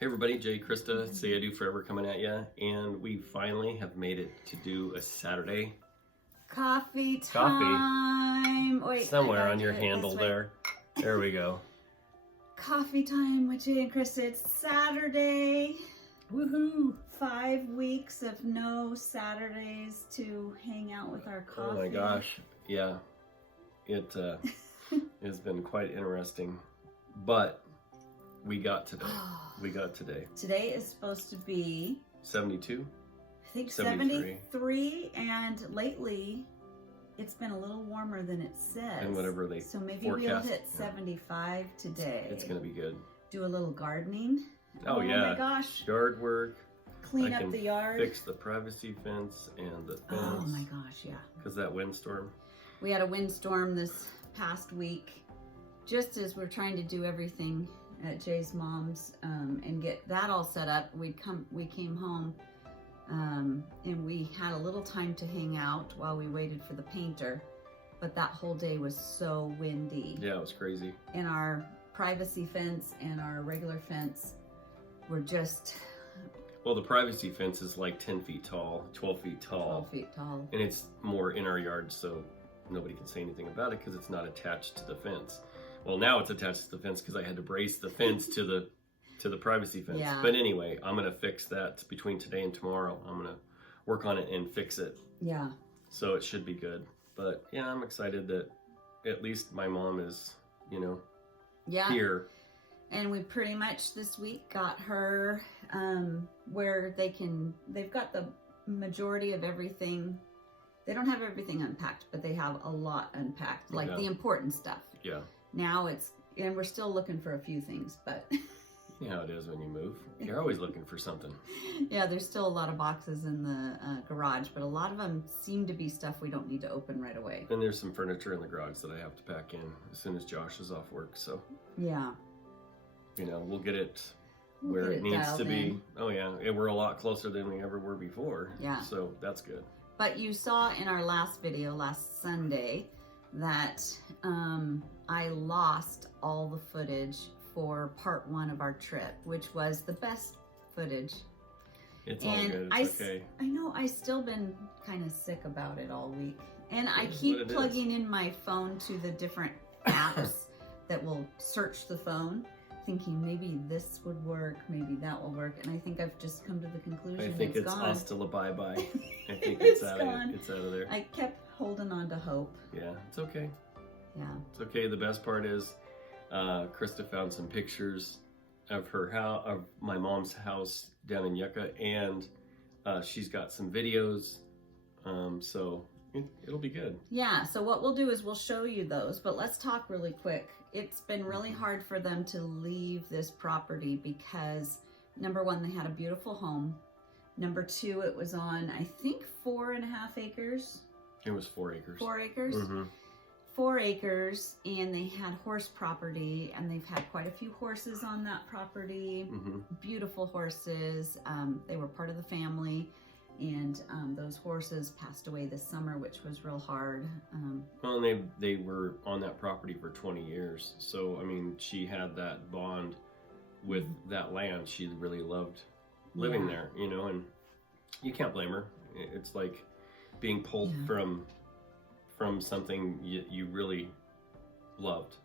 Hey everybody, Jay and Christa, Say I Do Forever coming at you, and we finally have made it to do a Saturday coffee time. Wait, somewhere on your handle there. There we go. Coffee time with Jay and Christa. It's Saturday. Woohoo! 5 weeks of no Saturdays to hang out with our coffee. Oh my gosh, yeah. It has been quite interesting, but we got today. Today is supposed to be 72. I think 73, and lately it's been a little warmer than it says. And whatever they so maybe forecast, we'll hit 75 today. It's gonna be good. Do a little gardening. Oh yeah. Oh my gosh. Yard work. Clean up the yard. Fix the privacy fence and the fence. Oh my gosh, yeah. Because that windstorm. We had a windstorm this past week, just as we're trying to do everything at Jay's mom's and get that all set up. We came home and we had a little time to hang out while we waited for the painter, but that whole day was so windy. Yeah, it was crazy. And our privacy fence and our regular fence were just... Well, the privacy fence is like 10 feet tall, 12 feet tall. 12 feet tall. And it's more in our yard, so nobody can say anything about it because it's not attached to the fence. Well, now it's attached to the fence because I had to brace the fence to the privacy fence. Yeah. But anyway, I'm gonna fix that between today and tomorrow. I'm gonna work on it and fix it. Yeah. So it should be good. But yeah, I'm excited that at least my mom is, here. And we pretty much this week got her where they've got the majority of everything. They don't have everything unpacked, but they have a lot unpacked, like the important stuff. Yeah. Now and we're still looking for a few things, but... You know how it is when you move. You're always looking for something. Yeah, there's still a lot of boxes in the garage, but a lot of them seem to be stuff we don't need to open right away. And there's some furniture in the garage that I have to pack in as soon as Josh is off work, so... Yeah. We'll get it where it needs to be. Oh yeah, and we're a lot closer than we ever were before. Yeah. So that's good. But you saw in our last video, last Sunday, that I lost all the footage for part 1 of our trip, which was the best footage. It's all good, it's okay. I know, I've still been kind of sick about it all week. And I keep plugging in my phone to the different apps that will search the phone, thinking maybe this would work, maybe that will work, and I think I've just come to the conclusion I think it's gone. hasta la bye-bye. I think it's out of there. I kept holding on to hope. Yeah, it's okay. Yeah. It's okay. The best part is Christa found some pictures of her house, of my mom's house down in Yucca, and she's got some videos, so it'll be good. Yeah, so what we'll do is we'll show you those, but let's talk really quick. It's been really hard for them to leave this property because, number 1, they had a beautiful home. Number 2, it was on, I think, 4.5 acres. It was 4 acres. 4 acres? Mm-hmm. 4 acres, and they had horse property, and they've had quite a few horses on that property. Mm-hmm. Beautiful horses. They were part of the family. And those horses passed away this summer, which was real hard. Well, and they were on that property for 20 years. So, I mean, she had that bond with that land. She really loved living there, and you can't blame her. It's like being pulled from something you really loved.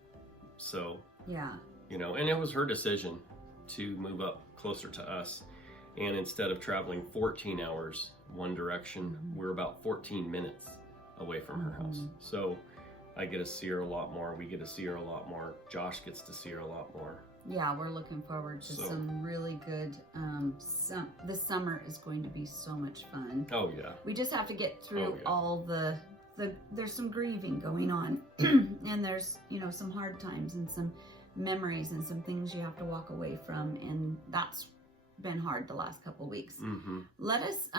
So, and it was her decision to move up closer to us. And instead of traveling 14 hours one direction, we're about 14 minutes away from her house. So I get to see her a lot more. We get to see her a lot more. Josh gets to see her a lot more. Yeah, we're looking forward to some really good, this summer is going to be so much fun. Oh yeah. We just have to get through all there's some grieving going on and there's, some hard times and some memories and some things you have to walk away from, and that's been hard the last couple weeks. Mm-hmm. Let us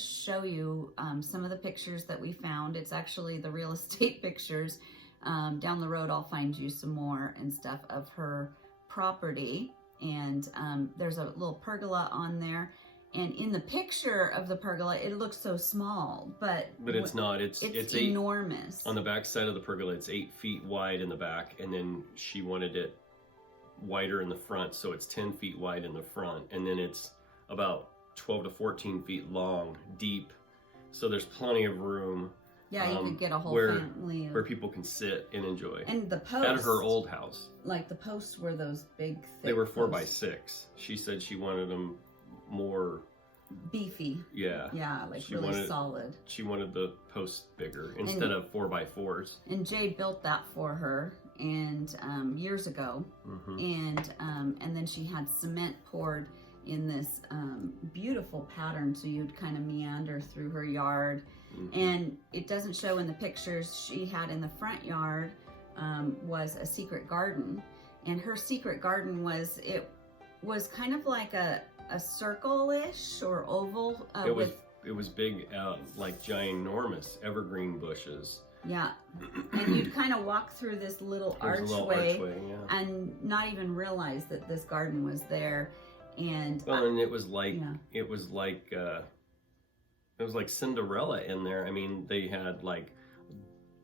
show you some of the pictures that we found. It's actually the real estate pictures. Down the road I'll find you some more and stuff of her property, and there's a little pergola on there, and in the picture of the pergola it looks so small, but it's not. It's enormous. On the back side of the pergola, it's 8 feet wide in the back, and then she wanted it wider in the front, so it's 10 feet wide in the front, and then it's about 12 to 14 feet long, deep. So there's plenty of room. Yeah, you could get a whole family. Where people can sit and enjoy. And the posts. At her old house. Like the posts were those big, thick They were 4 posts. by 6. She said she wanted them more... beefy. Yeah. Yeah, like She really wanted, solid. She wanted the posts bigger instead of 4 by 4s. And Jay built that for her and years ago. And then she had cement poured in this beautiful pattern, so you'd kind of meander through her yard. And it doesn't show in the pictures, she had in the front yard was a secret garden, and her secret garden was kind of like a circle-ish or oval. It was big, like ginormous evergreen bushes. Yeah, and you'd kind of walk through this little archway, yeah. and not even realize that this garden was there. And and it was like Cinderella in there. I mean, they had like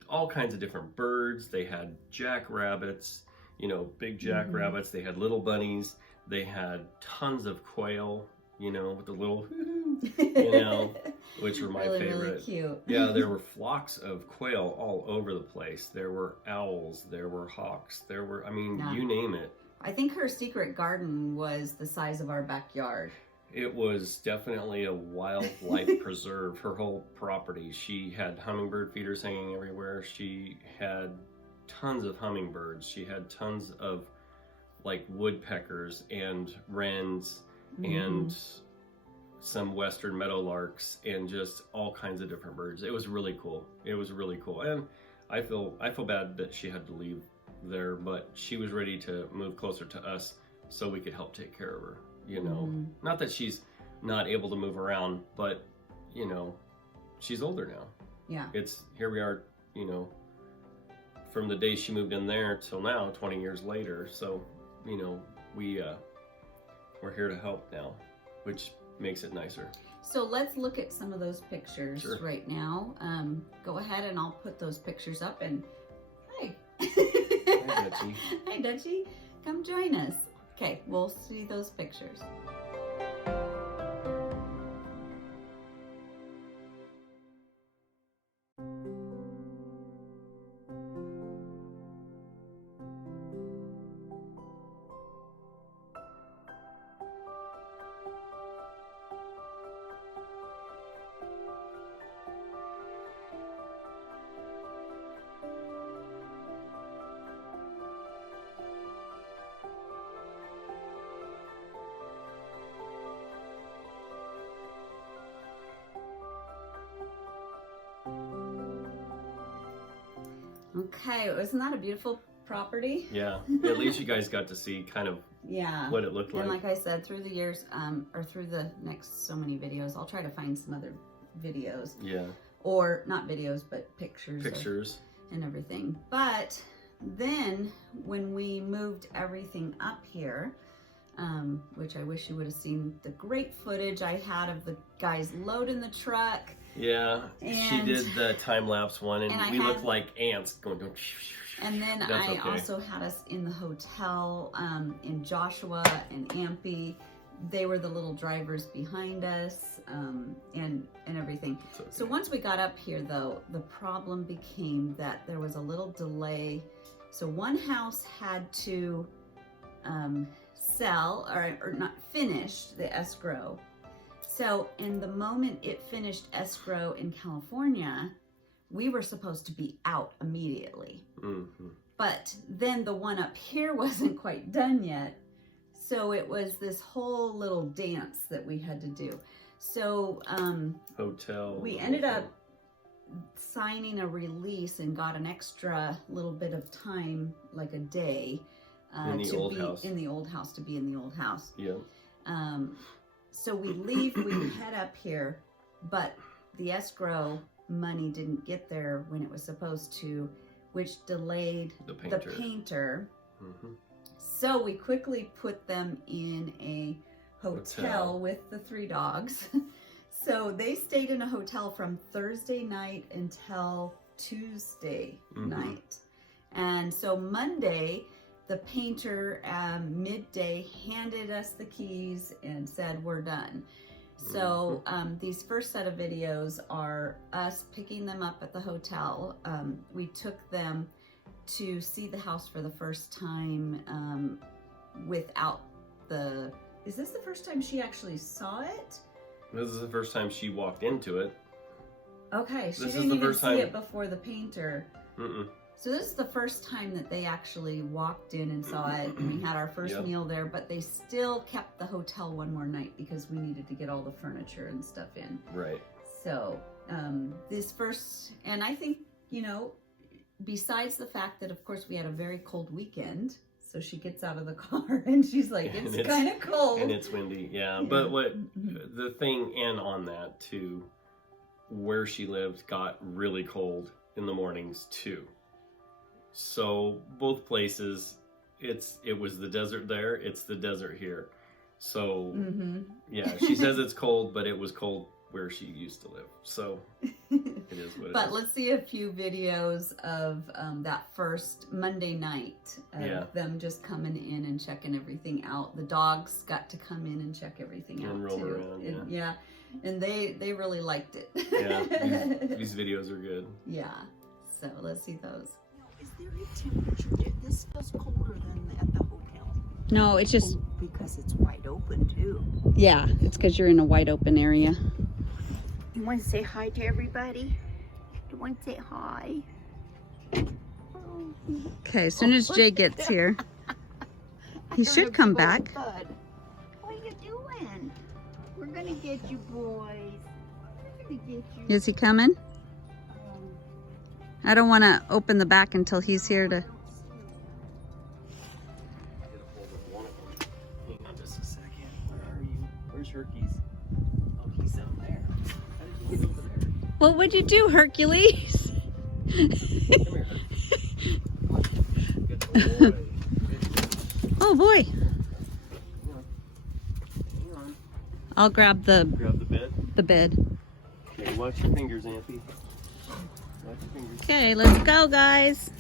all kinds of different birds. They had jackrabbits, big jackrabbits. They had little bunnies. They had tons of quail, with the little, which were my favorite. Really cute. Yeah, there were flocks of quail all over the place. There were owls. There were hawks. There were, you name it. I think her secret garden was the size of our backyard. It was definitely a wildlife preserve, her whole property. She had hummingbird feeders hanging everywhere. She had tons of hummingbirds. She had tons of like woodpeckers and wrens and some western meadowlarks and just all kinds of different birds. It was really cool. It was really cool. And I feel bad that she had to leave there, but she was ready to move closer to us so we could help take care of her. Not that she's not able to move around, but she's older now. Yeah. Here we are, from the day she moved in there till now, 20 years later. So, we're here to help now, which makes it nicer. So let's look at some of those pictures right now. Go ahead and I'll put those pictures up, and hi. Hi, Dutchie. Hi, Dutchie. Come join us. Okay, we'll see those pictures. Okay, wasn't that a beautiful property? Yeah, at least you guys got to see kind of what it looked like. And like I said, through the years, or through the next so many videos, I'll try to find some other videos. Yeah. Or not videos, but pictures. Pictures. And everything. But then when we moved everything up here, which I wish you would have seen the great footage I had of the guys loading the truck. Yeah, she did the time-lapse one, and we looked like ants going. And then I also had us in the hotel in Joshua and Ampy. They were the little drivers behind us, and everything. Okay. So once we got up here, though, the problem became that there was a little delay. So one house had to sell or not finish the escrow. So in the moment it finished escrow in California, we were supposed to be out immediately. But then the one up here wasn't quite done yet. So it was this whole little dance that we had to do. So we ended up signing a release and got an extra little bit of time, like a day, to be in the old house. Yeah. So we leave, we head up here, but the escrow money didn't get there when it was supposed to, which delayed the painter. So we quickly put them in a hotel with the 3 dogs. So they stayed in a hotel from Thursday night until Tuesday night. And so Monday, the painter midday handed us the keys and said, we're done. So these first set of videos are us picking them up at the hotel. We took them to see the house for the first time without the... Is this the first time she actually saw it? This is the first time she walked into it. Okay, she This didn't is the even first see time. it before the painter. So this is the first time that they actually walked in and saw it, and we had our first Yep. meal there, but they still kept the hotel one more night because we needed to get all the furniture and stuff in. Right. So this first, and I think, you know, besides the fact that of course we had a very cold weekend, so she gets out of the car and she's like, it's kind of cold. And it's windy, yeah. But what the thing, and on that too, where she lived got really cold in the mornings too. So both places, it was the desert there, it's the desert here. So yeah, she says it's cold, but it was cold where she used to live. So it is what it is. But let's see a few videos of that first Monday night of them just coming in and checking everything out. The dogs got to come in and check everything out roll too. around, Yeah. And they really liked it. Yeah, these videos are good. Yeah. So let's see those. Is there a temperature? This feels colder than at the hotel. No, it's just... Because it's wide open too. Yeah, it's because you're in a wide open area. You want to say hi to everybody? You want to say hi? Okay, as soon as Jay gets here, he should come back. Bud. What are you doing? We're going to get you boys. We're going to get you. Is he coming? I don't want to open the back until he's here to... Hang on just a second. Where are you? Where's Hercules? Oh, he's down there. How did you get over there? What would you do, Hercules? Come here. Good boy. Oh boy. Hang on. I'll grab the Grab the bed. bed. Okay, watch your fingers, Ampy. Watch your fingers. Okay, let's go, guys.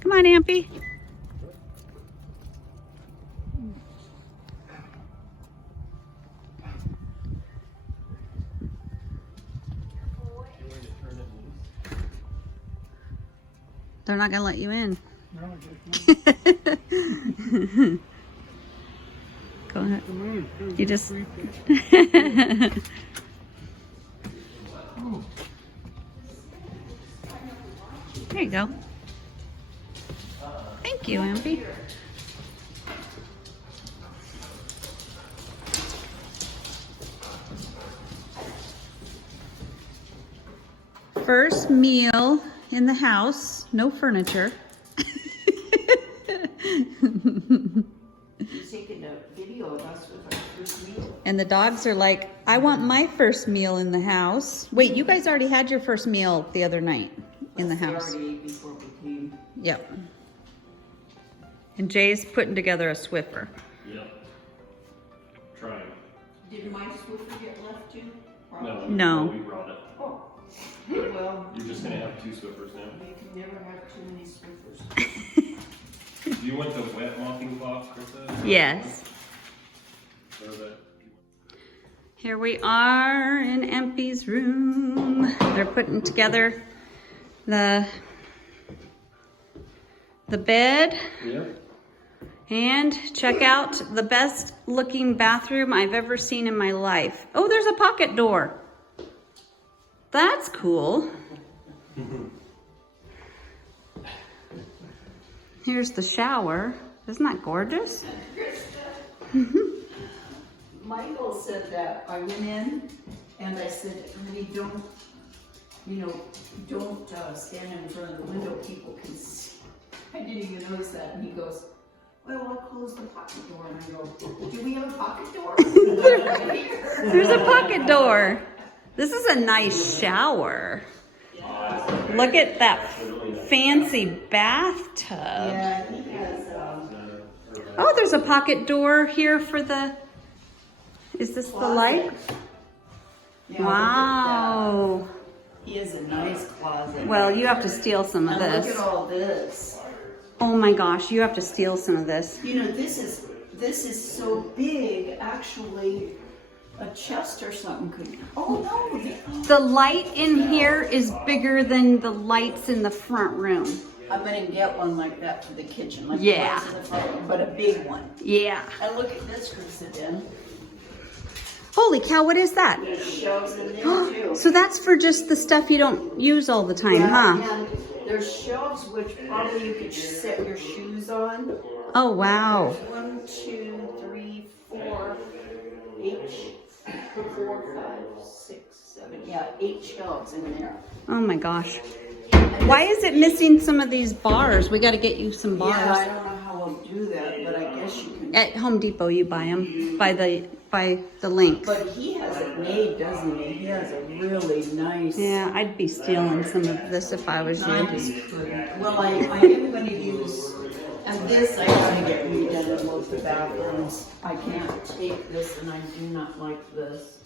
Come on, Ampy. They're not gonna let you in. Go ahead. You just... There you go. Thank you, Ampy. First meal in the house, no furniture. He's taking a video of us with our first meal. And the dogs are like, I want my first meal in the house. Wait, you guys already had your first meal the other night in the house. We already ate before we came. Yep. And Jay's putting together a Swiffer. Yep. Trying. Did my Swiffer get left too? No. We brought it. Oh. Well, You're just gonna have 2 Swiffers now. you can never have too many Swiffers. Do you want the wet mopping cloth, Christa? Yes. Or the... Here we are in Empy's room. They're putting together the bed. Yep. And check out the best looking bathroom I've ever seen in my life. Oh, there's a pocket door. That's cool. Here's the shower. Isn't that gorgeous? Michael said that. I went in and I said, honey, don't stand in front of the window. People can see. I didn't even notice that. And he goes, well, I'll close the pocket door. And I go, do we have a pocket door? There's a pocket door. This is a nice shower. Look at that fancy bathtub. Yeah, he has, Oh, there's a pocket door here for the... Is this the light? yeah, Wow. he has a nice closet. Well, you have to steal some of And this. look at all this. Oh my gosh, you have to steal some of this. You know, this is so big, actually, a chest or something could, oh no. The light in here is bigger than the lights in the front room. I'm gonna get one like that for the kitchen, like Yeah. the ones in the front room, but a big one. Yeah. And look at this, Christa, then. Holy cow, what is that? There's shelves in there too. So that's for just the stuff you don't use all the time, huh? And there's shelves which probably you could set your shoes on. Oh, wow. 1, 2, 3, 4, 8, 4, 5, 6, 7, yeah, 8 shelves in there. Oh my gosh. Why is it missing some of these bars? We got to get you some bars. Yeah, I don't know how we'll do that, but I guess you can. At Home Depot, you buy them by the length. But he has it made, doesn't he? He has a really nice. Yeah, I'd be stealing some of this if I was I you. just couldn't. Well, I am going to use, and this I gotta get redone in both the bathrooms. I can't take this, and I do not like this.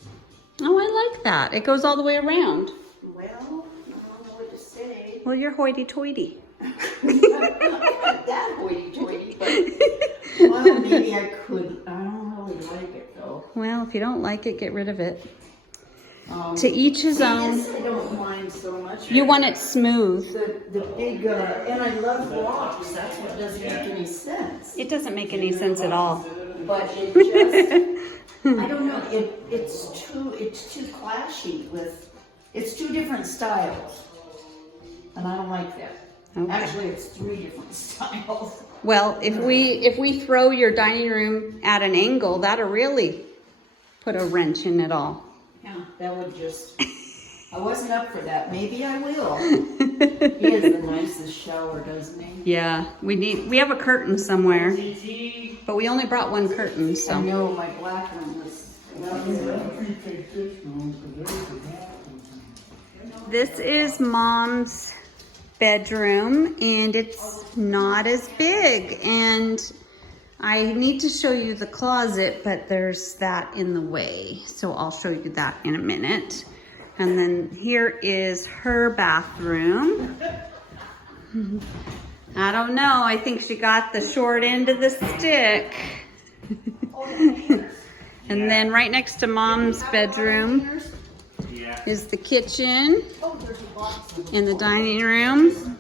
Oh, I like that. It goes all the way around. Well, I don't know what to say. Well, you're hoity-toity. Not that hoity-toity, but well, maybe I could. I don't really like it though. Well, if you don't like it, get rid of it. To each his own. This I don't mind so much. You want it smooth. The big, and I love rocks. That's what doesn't make any sense. It doesn't make any sense at all. But it just, I don't know. It's too clashy with. It's 2 different styles, and I don't like that. Okay. Actually, it's 3 different styles. Well, if we throw your dining room at an angle, that'll really put a wrench in it all. Yeah, that would just. I wasn't up for that. Maybe I will. He has the nicest shower, doesn't he? Yeah, we have a curtain somewhere, but we only brought 1 curtain, so. I know my black one was. This is Mom's bedroom, and it's not as big, and I need to show you the closet, but there's that in the way, so I'll show you that in a minute. And then here is her bathroom. I don't know, I think she got the short end of the stick. And then right next to Mom's bedroom is the kitchen and the dining room.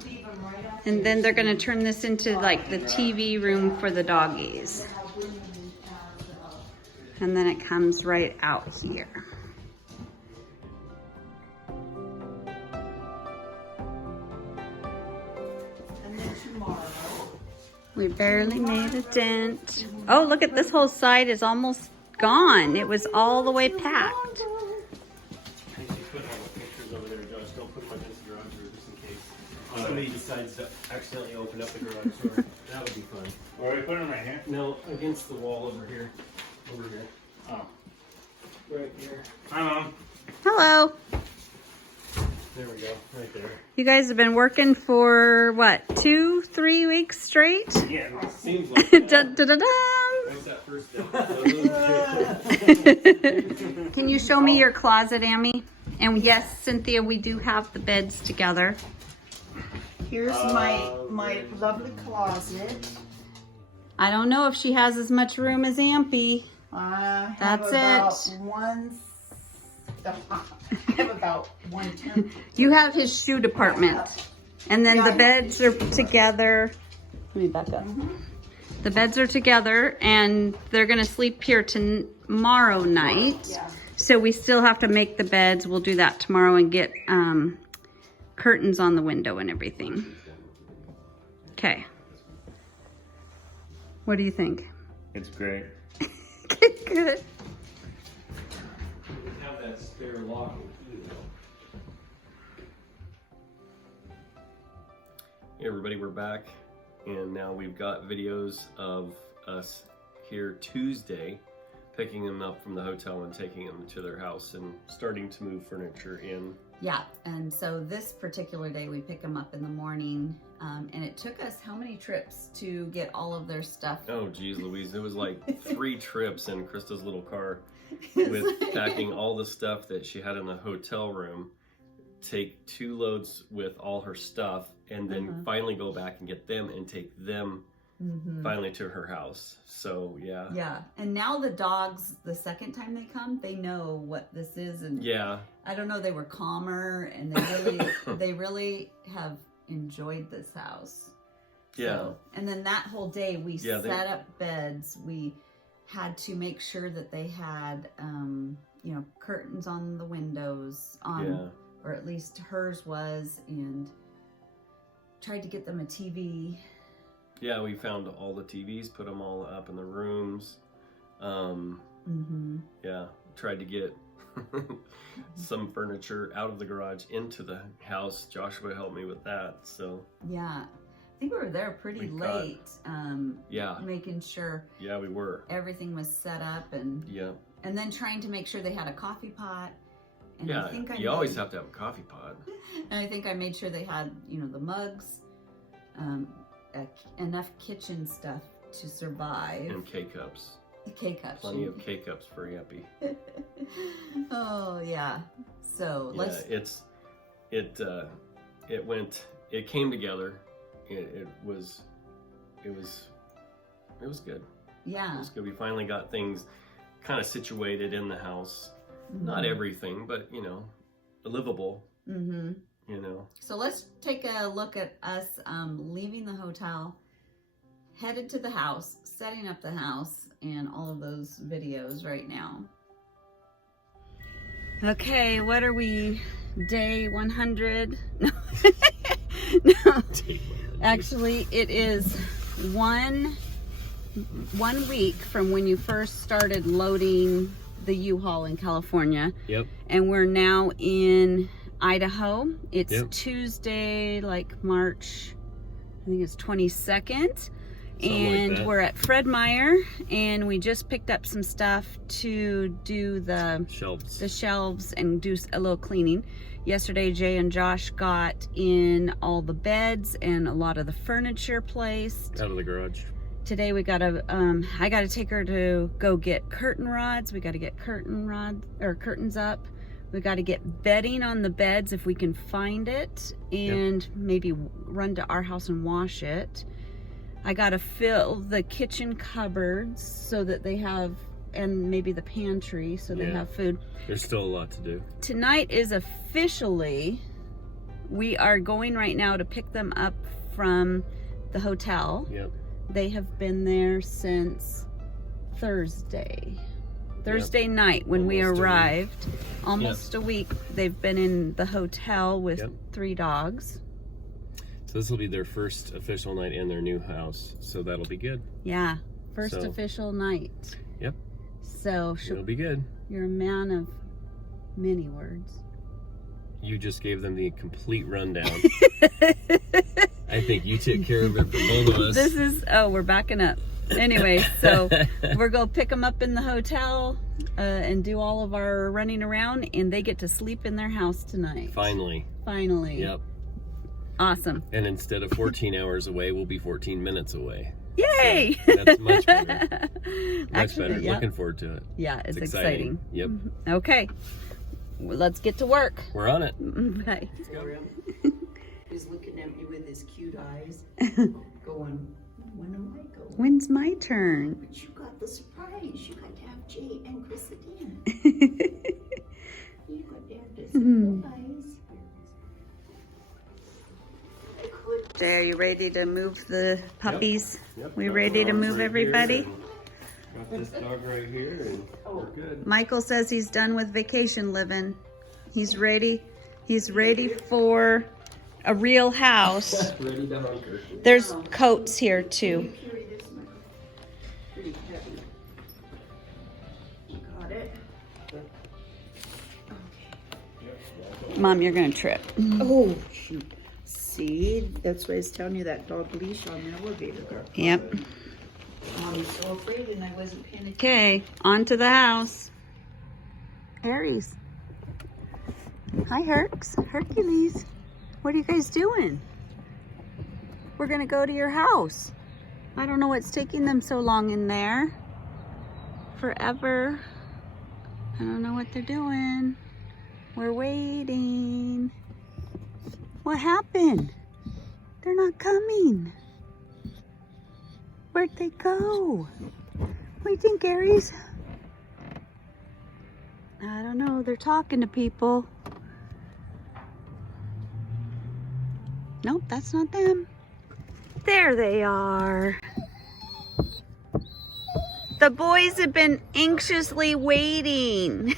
And then they're gonna turn this into like the TV room for the doggies. And then it comes right out here. And then tomorrow. We barely made a dent. Oh, look at this whole side is almost gone. It was all the way packed. Somebody decides to accidentally open up the garage door. That would be fun. Where are we putting them right here? No, against the wall over here. Over here. Oh. Right here. Hi, Mom. Hello. There we go. Right there. You guys have been working for what, 2-3 weeks straight? Yeah. Seems like Dun, that. dun, dun, dun. What's that first step? Can you show me your closet, Amy? And yes, Cynthia, we do have the beds together. Here's my lovely closet. I don't know if she has as much room as Ampy. I That's have it. I have about 1/10. You have his shoe department. And then the beds are together. Let me back up. The beds are together and they're gonna sleep here tomorrow night. Yeah. So we still have to make the beds. We'll do that tomorrow and get curtains on the window and everything. Okay. What do you think? It's great. Good. Have that spare lock and key though. Hey everybody, we're back, and now we've got videos of us here Tuesday, picking them up from the hotel and taking them to their house and starting to move furniture in. Yeah, and so this particular day we pick them up in the morning, and it took us how many trips to get all of their stuff? Oh geez Louise, it was like 3 trips in Krista's little car with packing all the stuff that she had in the hotel room, take 2 loads with all her stuff, and then finally go back and get them and take them finally to her house. So yeah. Yeah. And now the dogs, the second time they come, they know what this is. And yeah, I don't know, they were calmer, and they really have enjoyed this house. yeah. So, and then that whole day we set up beds. We had to make sure that they had, curtains on the windows, or at least hers was, and tried to get them a TV. Yeah, we found all the TVs, put them all up in the rooms. Yeah, tried to get some furniture out of the garage into the house. Joshua helped me with that. So yeah, I think we were there pretty late. Making sure. Yeah, we were. Everything was set up, and and then trying to make sure they had a coffee pot. And yeah, you always have to have a coffee pot. And I think I made sure they had, the mugs, enough kitchen stuff to survive. And K-cups. K-cups. Plenty of K-cups for Yappy. Oh, yeah. So let's... It came together. It was good. Yeah. It was good. We finally got things kind of situated in the house. Not everything, but livable. So let's take a look at us leaving the hotel, headed to the house, setting up the house, and all of those videos right now. Okay, what are we? Day 100? No. No. Actually, it is one week from when you first started loading the U-Haul in California. Yep. And we're now in Idaho. It's Tuesday, like March, I think it's 22nd. And like we're at Fred Meyer, and we just picked up some stuff to do the shelves and do a little cleaning. Yesterday, Jay and Josh got in all the beds and a lot of the furniture placed out of the garage. Today we gotta, I gotta take her to go get curtain rods. We gotta get curtains up. We gotta get bedding on the beds if we can find it, and maybe run to our house and wash it. I gotta fill the kitchen cupboards so that they have, and maybe the pantry so they have food. There's still a lot to do. Tonight is officially, we are going right now to pick them up from the hotel. Yep. They have been there since Thursday night when we arrived. Almost a week. They've been in the hotel with 3 dogs. So this will be their first official night in their new house. So that'll be good. Yeah, first official night. Yep. So it'll be good. You're a man of many words. You just gave them the complete rundown. I think you took care of it for both of us. We're backing up. Anyway, so we're going to pick them up in the hotel and do all of our running around, and they get to sleep in their house tonight. Finally. Yep. Awesome. And instead of 14 hours away, we'll be 14 minutes away. Yay! So that's much better. Much better. Looking forward to it. Yeah, it's exciting. Yep. Okay. Well, let's get to work. We're on it. Bye. He's looking at me with his cute eyes, going, when am I going? When's my turn? But you got the surprise. You got to have Jay and Christa dinner. You got to have the surprise. Jay, are you ready to move the puppies? Yep. We ready to move everybody? Got this dog right here, and we're good. Michael says he's done with vacation living. He's ready. He's ready for a real house. Ready to hunker. There's coats here too. Got it. Mom, you're gonna trip. Oh shoot. See, that's why I was telling you that dog leash on the elevator got caught. Yep. I'm so afraid, and I wasn't panicking. Okay, on to the house. Aries. Hi, Hercules. What are you guys doing? We're gonna go to your house. I don't know what's taking them so long in there. Forever. I don't know what they're doing. We're waiting. What happened? They're not coming. Where'd they go? What do you think, Aries? I don't know. They're talking to people. Nope, that's not them. There they are. The boys have been anxiously waiting.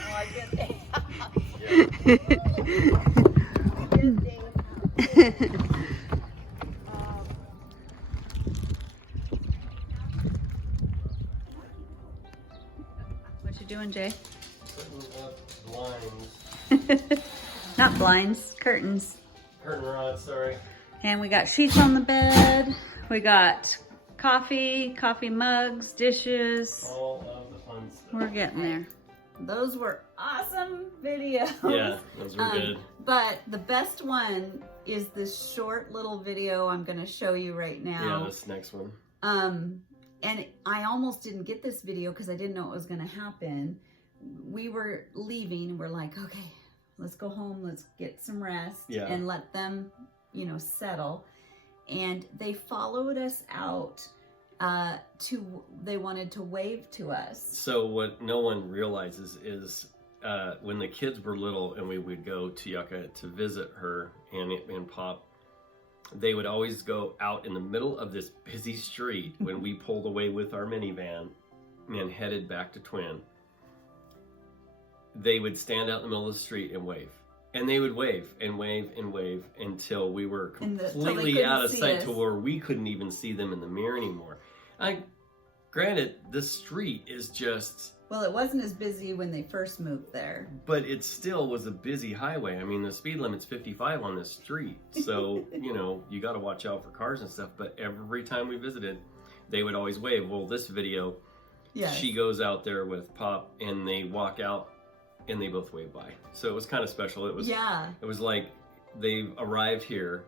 What you doing, Jay? Putting up blinds. Not blinds, curtains. Curtain rods, sorry. And we got sheets on the bed. We got coffee mugs, dishes. All of the fun stuff. We're getting there. Those were awesome videos. Yeah, those were good. But the best one is this short little video I'm going to show you right now. Yeah, this next one. And I almost didn't get this video because I didn't know it was going to happen. We were leaving. We're like, okay, let's go home. Let's get some rest and let them, settle. And they followed us out. They wanted to wave to us. So what no one realizes is when the kids were little and we would go to Yucca to visit her and Pop, they would always go out in the middle of this busy street when we pulled away with our minivan and headed back to Twin. They would stand out in the middle of the street and wave. And they would wave and wave and wave until we were completely out of sight to where we couldn't even see them in the mirror anymore. Granted, the street is just... Well, it wasn't as busy when they first moved there. But it still was a busy highway. I mean, the speed limit's 55 on this street. So, you got to watch out for cars and stuff. But every time we visited, they would always wave. Well, this video, she goes out there with Pop and they walk out and they both wave by. So it was kind of special. It was like they arrived here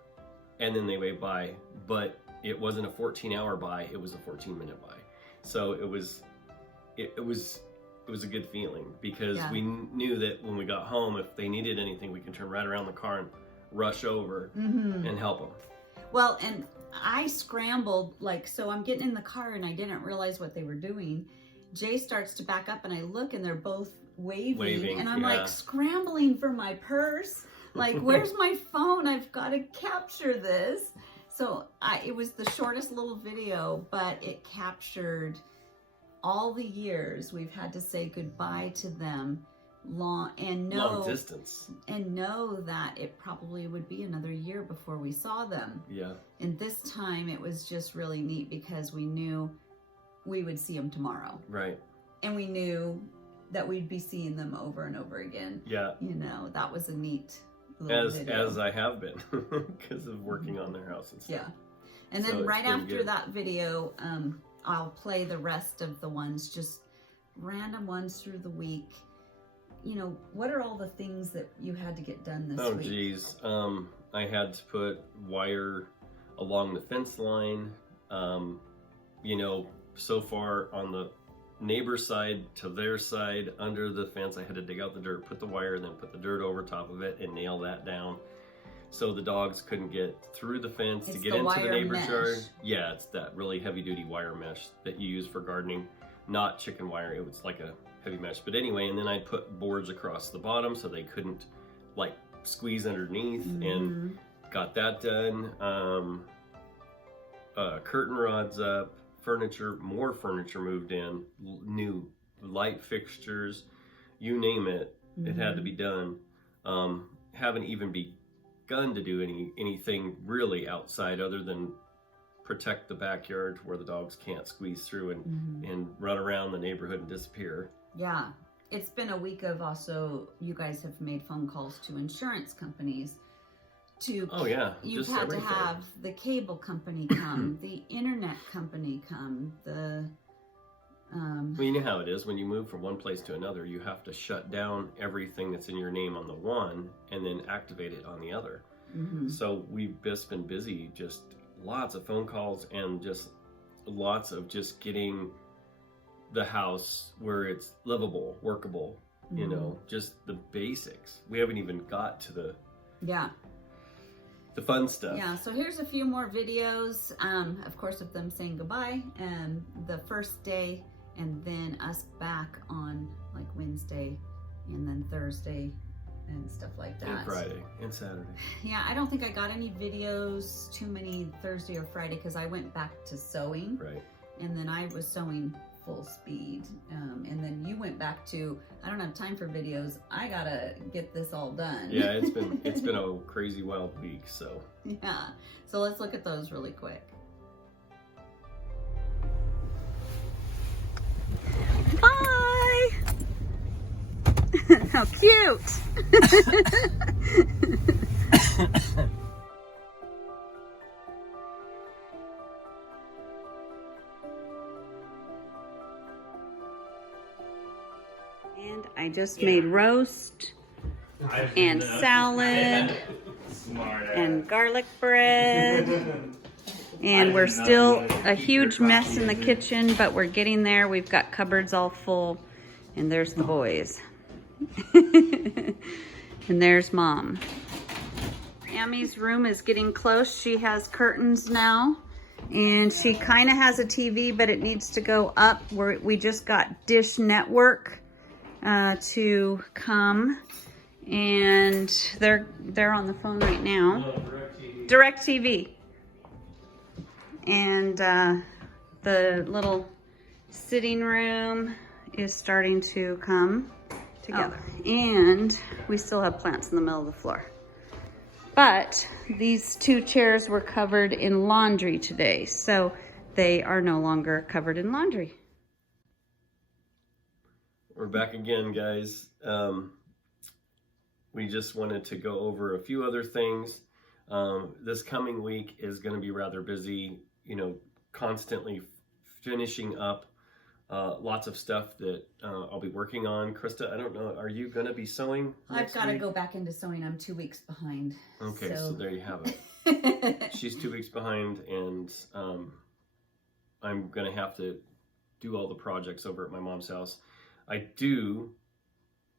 and then they waved by, but it wasn't a 14-hour buy, it was a 14-minute buy. So it was a good feeling because we knew that when we got home, if they needed anything, we can turn right around the car and rush over and help them. Well, and I scrambled, so I'm getting in the car and I didn't realize what they were doing. Jay starts to back up and I look and they're both waving and I'm like scrambling for my purse. Like, where's my phone? I've got to capture this. So it was the shortest little video, but it captured all the years we've had to say goodbye to them long distance, and know that it probably would be another year before we saw them. Yeah. And this time it was just really neat because we knew we would see them tomorrow. Right. And we knew that we'd be seeing them over and over again. Yeah. That was a neat little video. As I have been because of working on their house and stuff. Yeah. And then right after that video, I'll play the rest of the ones, just random ones through the week. What are all the things that you had to get done this week? Oh, geez. I had to put wire along the fence line. So far on the neighbor's side to their side under the fence, I had to dig out the dirt, put the wire, then put the dirt over top of it and nail that down. So the dogs couldn't get through the fence to get into the neighbor's yard. Yeah, it's that really heavy duty wire mesh that you use for gardening, not chicken wire. It was like a heavy mesh. But anyway, and then I put boards across the bottom so they couldn't squeeze underneath and got that done. Curtain rods up, more furniture moved in, new light fixtures, you name it, it had to be done. Haven't even begun to do anything really outside other than protect the backyard where the dogs can't squeeze through and run around the neighborhood and disappear. Yeah, it's been a week of also, you guys have made phone calls to insurance companies to, you've had everything. To have the cable company come, the internet company come, well, you know how it is when you move from one place to another, you have to shut down everything that's in your name on the one and then activate it on the other. So we've just been busy, just lots of phone calls and just lots of just getting the house where it's livable, workable, just the basics. We haven't even got to the the fun stuff. Yeah, so here's a few more videos, of course, of them saying goodbye, and the first day, and then us back on like Wednesday, and then Thursday, and stuff like that. And Friday, and Saturday. Yeah, I don't think I got any videos, too many Thursday or Friday, because I went back to sewing. Right. And then I was sewing full speed. And then you went back to, I don't have time for videos. I gotta get this all done. Yeah, it's been a crazy wild week, so. Yeah, so let's look at those really quick. Bye! How cute! And I just made roast and salad and garlic bread. And we're still a huge mess in the kitchen, but we're getting there. We've got cupboards all full, and there's the boys. And there's Mom. Ammy's room is getting close. She has curtains now, and she kind of has a TV, but it needs to go up. We just got Dish Network to come, and they're on the phone right now. Direct TV. And the little sitting room is starting to come together. Oh, and we still have plants in the middle of the floor. But these two chairs were covered in laundry today, so they are no longer covered in laundry. We're back again, guys. We just wanted to go over a few other things. This coming week is going to be rather busy, you know, constantly finishing up lots of stuff that I'll be working on. Krista, I don't know, are you going to be sewing next I've got to week? go back into sewing. I'm 2 weeks behind. Okay, so there you have it. She's 2 weeks behind, and I'm going to have to do all the projects over at my mom's house. I do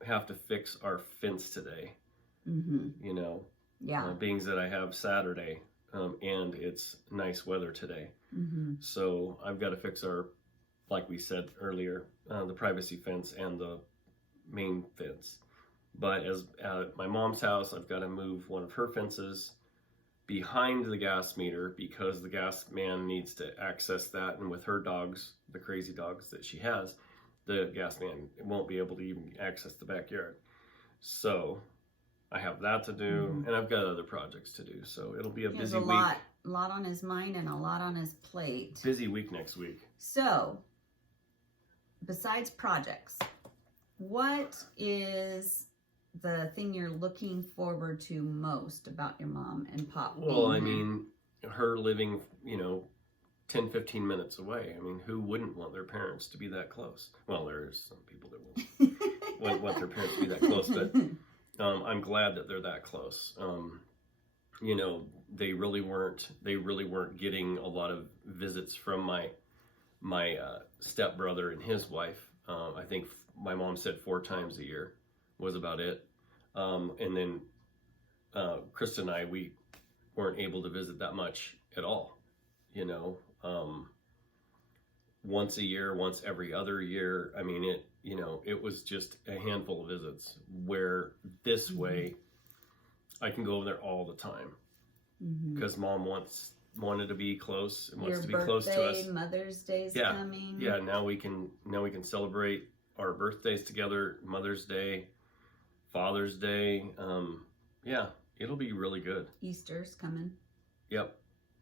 have to fix our fence today, you know, yeah. being that I have Saturday and it's nice weather today. So I've got to fix our, like we said earlier, the privacy fence and the main fence. But as at my mom's house, I've got to move one of her fences behind the gas meter because the gas man needs to access that. And with her dogs, the crazy dogs that she has, the gas man won't be able to even access the backyard. So I have that to do, and I've got other projects to do. So it'll be a busy week. A lot on his mind and a lot on his plate. Busy week next week. So, besides projects, what is the thing you're looking forward to most about your mom and pop? Well, I mean, her living, you know, 10, 15 minutes away. I mean, who wouldn't want their parents to be that close? Well, there's some people that will want their parents to be that close, but I'm glad that they're that close. You know, they really weren't getting a lot of visits from my stepbrother and his wife. I think my mom said 4 times a year was about it. And then Krista and I, we weren't able to visit that much at all, you know. Once a year, once every other year. I mean, it was just a handful of visits, where this way I can go over there all the time because Mom wanted to be close and wants to be close to us. Mother's Day's coming. Yeah, now we can celebrate our birthdays together, Mother's Day, Father's Day. Yeah, it'll be really good. Easter's coming. Yep.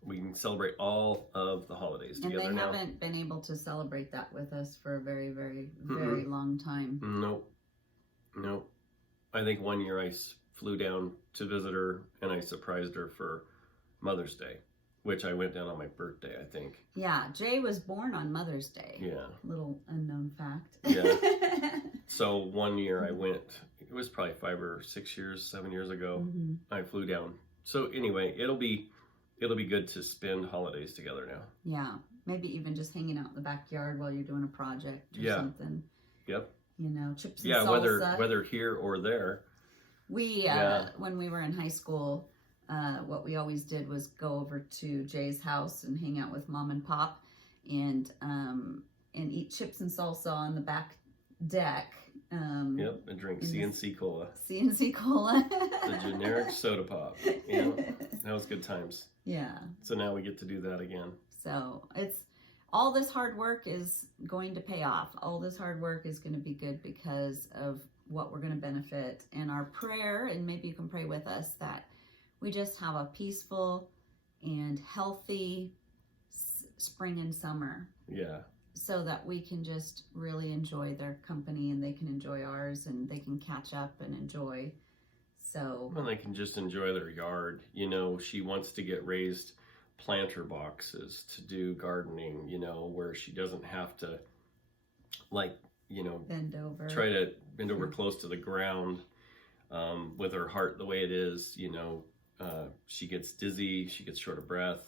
We can celebrate all of the holidays together now. And they haven't been able to celebrate that with us for a very, very, very long time. Nope. I think one year I flew down to visit her and I surprised her for Mother's Day, which I went down on my birthday, I think. Yeah, Jay was born on Mother's Day. Yeah. Little unknown fact. Yeah. So one year I went, it was probably 5 or 6 years, 7 years ago. I flew down. So anyway, it'll be good to spend holidays together now. Yeah, maybe even just hanging out in the backyard while you're doing a project or something. Yep. You know, chips and salsa. whether here or there. We when we were in high school, what we always did was go over to Jay's house and hang out with Mom and Pop, and eat chips and salsa on the back deck. Yep, and drink CNC Cola. CNC Cola. The generic soda pop. Yeah, that was good times. Yeah. So now we get to do that again. So it's all this hard work is going to pay off. All this hard work is going to be good because of what we're going to benefit. And our prayer, and maybe you can pray with us, that we just have a peaceful and healthy spring and summer. Yeah. So that we can just really enjoy their company, and they can enjoy ours, and they can catch up and enjoy. So. Well, they can just enjoy their yard. You know, she wants to get raised planter boxes to do gardening, you know, where she doesn't have to, like, you know, try to bend over close to the ground with her heart the way it is. You know, she gets dizzy, she gets short of breath.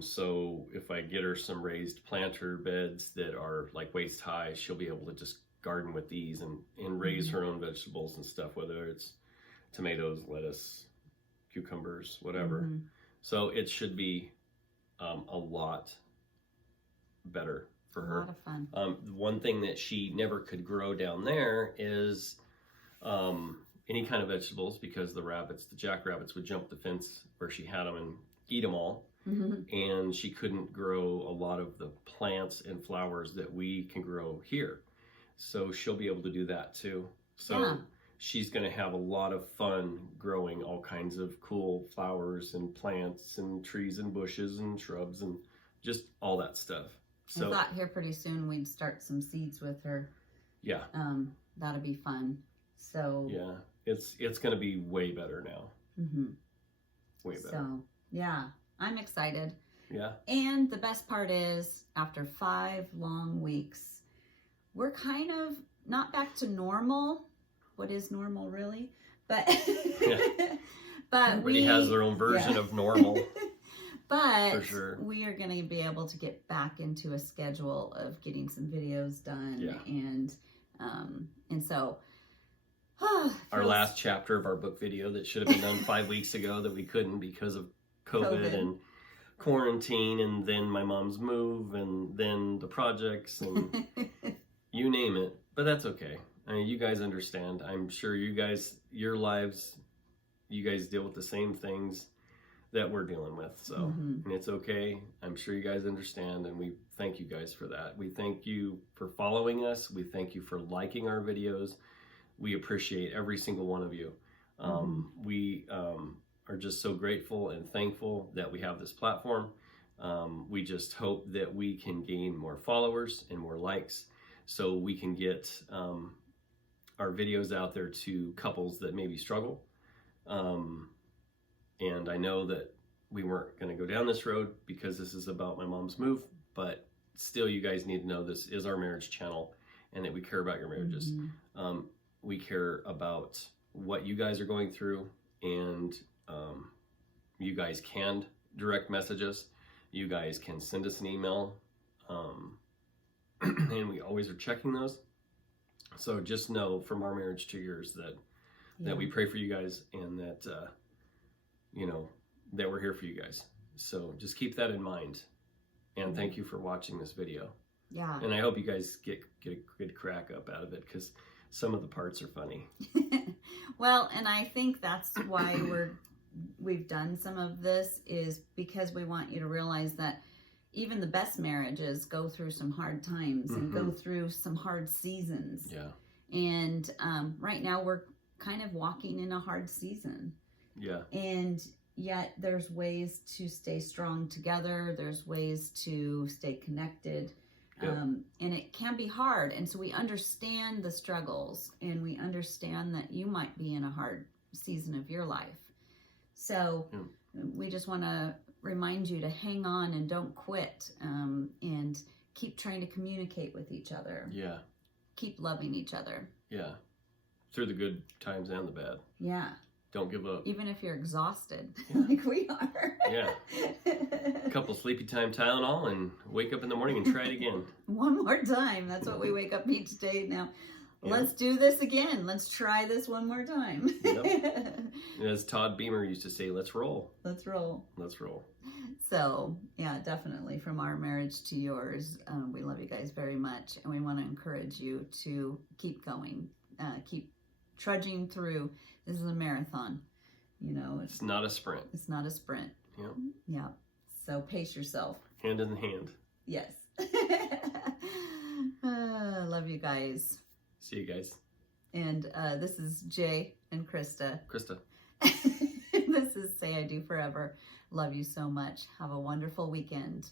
So if I get her some raised planter beds that are like waist high, she'll be able to just garden with these and raise her own vegetables and stuff, whether it's tomatoes, lettuce, cucumbers, whatever. So it should be a lot better for her. A lot of fun. One thing that she never could grow down there is any kind of vegetables, because the jackrabbits would jump the fence where she had them and eat them all. And she couldn't grow a lot of the plants and flowers that we can grow here. So she'll be able to do that too. So she's going to have a lot of fun growing all kinds of cool flowers and plants and trees and bushes and shrubs and just all that stuff. So I thought here pretty soon we'd start some seeds with her. Yeah. That'll be fun. So yeah, it's going to be way better now. Way better. So yeah, I'm excited. Yeah. And the best part is, after 5 long weeks, we're kind of not back to normal. What is normal, really? But but everybody has their own version of normal. But for sure, we are going to be able to get back into a schedule of getting some videos done. Yeah. And so our last chapter of our book video that should have been done 5 weeks ago that we couldn't because of COVID and quarantine, and then my mom's move, and then the projects, and you name it. But that's okay. I mean, you guys understand. I'm sure you guys, your lives, you guys deal with the same things that we're dealing with. So, and it's okay. I'm sure you guys understand, and we thank you guys for that. We thank you for following us. We thank you for liking our videos. We appreciate every single one of you. We are just so grateful and thankful that we have this platform. We just hope that we can gain more followers and more likes, so we can get our videos out there to couples that maybe struggle. And I know that we weren't going to go down this road because this is about my mom's move, but still, you guys need to know this is our marriage channel, and that we care about your marriages. We care about what you guys are going through, and you guys can direct message us. You guys can send us an email, and we always are checking those. So just know, from our marriage to yours, that we pray for you guys, and that you know, that we're here for you guys. So just keep that in mind, and thank you for watching this video. Yeah. And I hope you guys get a good crack up out of it, because some of the parts are funny. Well, and I think that's why we've done some of this, is because we want you to realize that even the best marriages go through some hard times and go through some hard seasons. Yeah. And right now we're kind of walking in a hard season. Yeah. And yet there's ways to stay strong together. There's ways to stay connected. Yep. And it can be hard. And so we understand the struggles, and we understand that you might be in a hard season of your life. So we just want to remind you to hang on and don't quit, and keep trying to communicate with each other. Yeah. Keep loving each other. Yeah. Through the good times and the bad. Yeah. Don't give up. Even if you're exhausted, like we are. Yeah. A couple sleepy time Tylenol and wake up in the morning and try it again. One more time. That's what we wake up each day now. Let's do this again. Let's try this one more time. Yep. As Todd Beamer used to say, let's roll. Let's roll. Let's roll. So, yeah, definitely from our marriage to yours, we love you guys very much. And we want to encourage you to keep going, keep trudging through. This is a marathon. You know, It's not a sprint. it's not a sprint. Yeah. Yeah. So pace yourself. Hand in hand. Yes. Love you guys. See you guys. And this is Jay and Christa. Krista. This is Say I Do Forever. Love you so much. Have a wonderful weekend.